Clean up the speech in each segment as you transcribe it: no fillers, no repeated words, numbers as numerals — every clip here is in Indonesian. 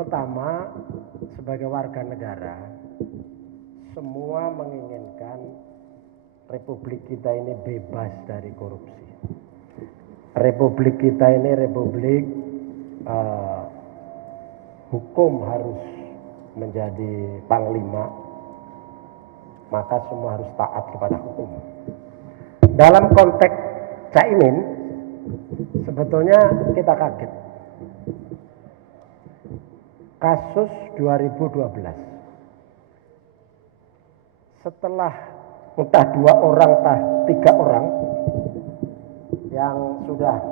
Pertama, sebagai warga negara, semua menginginkan Republik kita ini bebas dari korupsi. Republik kita ini republik hukum harus menjadi panglima, maka semua harus taat kepada hukum. Dalam konteks Caimin, sebetulnya kita kaget. Kasus 2012, setelah entah 2 orang, entah 3 orang yang sudah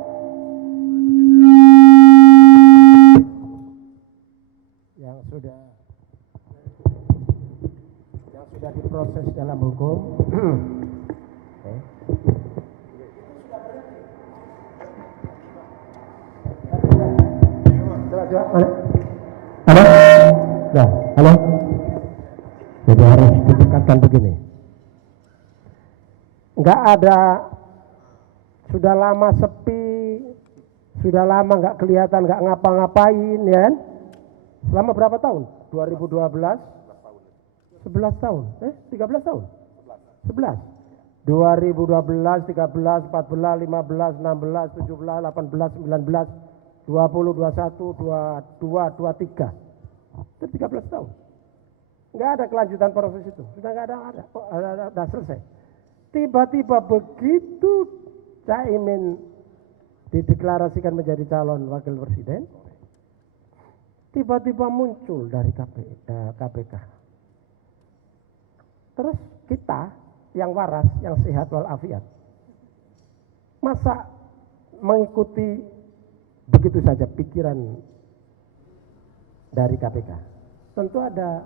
diproses dalam hukum. Halo? Nah, halo? Jadi harus didekatkan begini. Enggak ada, sudah lama sepi, sudah lama enggak kelihatan, enggak ngapa-ngapain, ya kan? Selama berapa tahun? 2012? 11 tahun? 13 tahun? 11. 2012, 13, 14, 15, 16, 17, 18, 19, 20, 21, 22, 23. Itu 13 tahun. Enggak ada kelanjutan proses itu. Sudah enggak ada selesai. Tiba-tiba begitu Caimin dideklarasikan menjadi calon wakil presiden, tiba-tiba muncul dari KPK. Terus kita yang waras, yang sehat walafiat, masa mengikuti begitu saja pikiran dari KPK? Tentu ada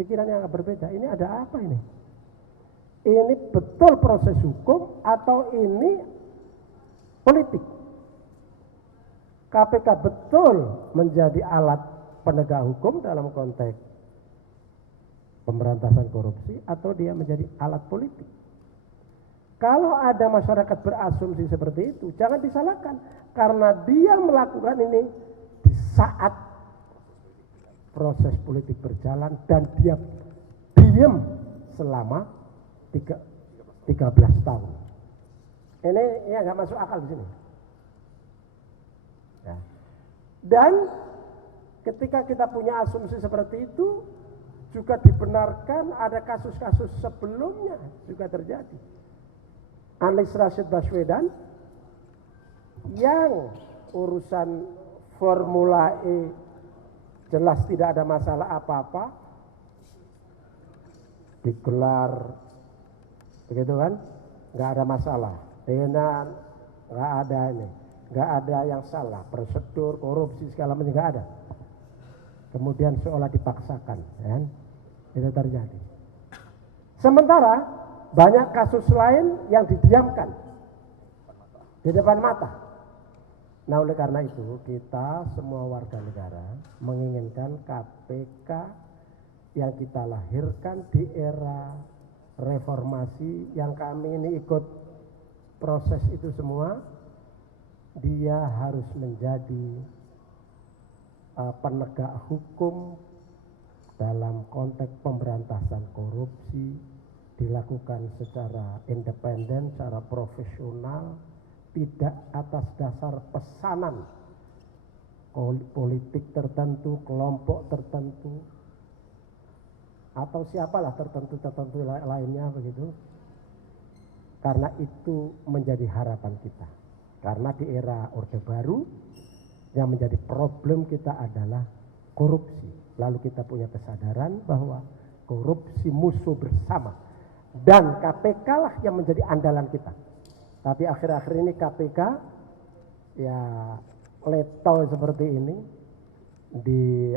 pikiran yang berbeda. Ini ada apa ini? Ini betul proses hukum atau ini politik? KPK betul menjadi alat penegak hukum dalam konteks pemberantasan korupsi atau dia menjadi alat politik? Kalau ada masyarakat berasumsi seperti itu, jangan disalahkan, karena dia melakukan ini di saat proses politik berjalan dan dia diam selama 13 tahun. Ini ya nggak masuk akal di sini. Ya. Dan ketika kita punya asumsi seperti itu, juga dibenarkan ada kasus-kasus sebelumnya juga terjadi. Anies Rashid Baswedan yang urusan Formula E jelas tidak ada masalah apa-apa, digelar begitu kan, nggak ada masalah, dengan nggak ada ini, nggak ada yang salah, prosedur korupsi segala macam nggak ada. Kemudian seolah dipaksakan, kan? Itu terjadi. Sementara banyak kasus lain yang didiamkan di depan mata. Nah, oleh karena itu kita semua warga negara menginginkan KPK yang kita lahirkan di era reformasi, yang kami ini ikut proses itu semua, dia harus menjadi penegak hukum dalam konteks pemberantasan korupsi, dilakukan secara independen, secara profesional, tidak atas dasar pesanan politik tertentu, kelompok tertentu, atau siapalah tertentu lainnya begitu. Karena itu menjadi harapan kita. Karena di era Orde Baru yang menjadi problem kita adalah korupsi. Lalu kita punya kesadaran bahwa korupsi musuh bersama. Dan KPK lah yang menjadi andalan kita. Tapi akhir-akhir ini KPK ya letol seperti ini, di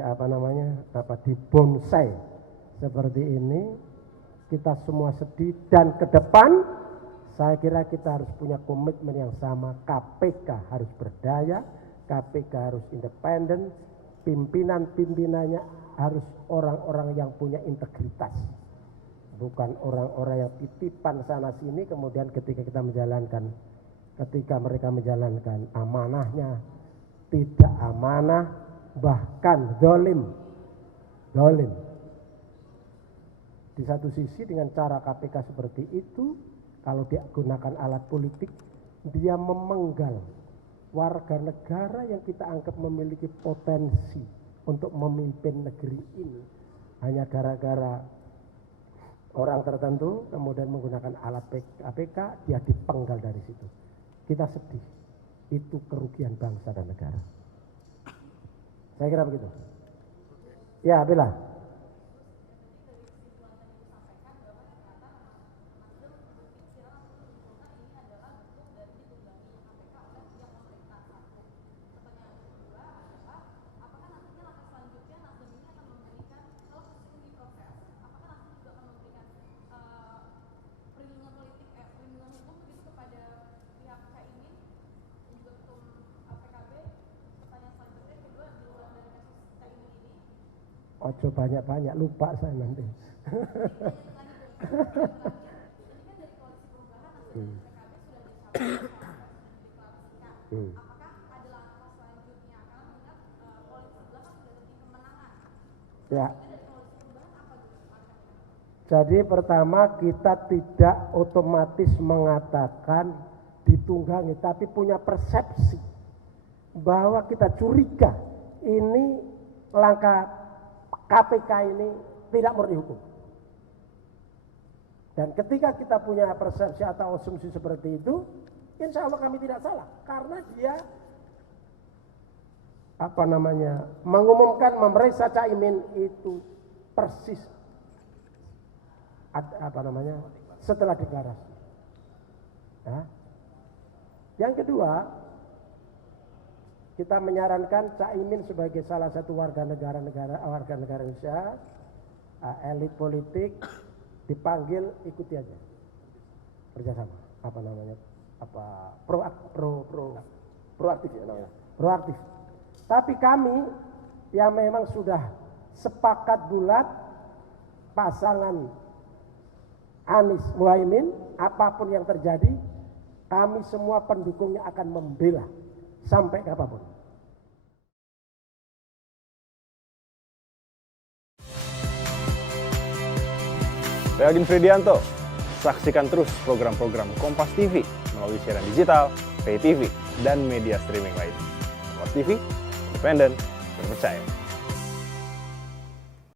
bonsai seperti ini, kita semua sedih. Dan ke depan saya kira kita harus punya komitmen yang sama. KPK harus berdaya, KPK harus independen, pimpinan-pimpinannya harus orang-orang yang punya integritas, bukan orang-orang yang titipan sana sini, kemudian ketika mereka menjalankan amanahnya tidak amanah, bahkan zalim. Di satu sisi dengan cara KPK seperti itu, kalau dia gunakan alat politik, dia memenggal warga negara yang kita anggap memiliki potensi untuk memimpin negeri ini. Hanya gara-gara orang tertentu kemudian menggunakan alat KPK, dia dipenggal dari situ. Kita sedih. Itu kerugian bangsa dan negara. Saya kira begitu. Ya, Bella. Ojo banyak-banyak, lupa saya nanti. Ya. Jadi pertama kita tidak otomatis mengatakan ditunggangi, tapi punya persepsi bahwa kita curiga ini langkah KPK ini tidak murni hukum. Dan ketika kita punya persepsi atau asumsi seperti itu, insya Allah kami tidak salah. Karena dia mengumumkan memeriksa Caimin itu persis setelah deklarasi. Nah, yang kedua, kita menyarankan Caimin sebagai salah satu warga negara Indonesia, elit politik dipanggil, ikuti aja, kerjasama, proaktif ya namanya, proaktif. Tapi kami yang memang sudah sepakat bulat pasangan Anies Muhaimin, apapun yang terjadi, kami semua pendukungnya akan membela sampai kapanpun. Saya Agin Fridianto. Saksikan terus program-program Kompas TV melalui siaran digital, pay TV, dan media streaming lain. Kompas TV, independen, terpercaya.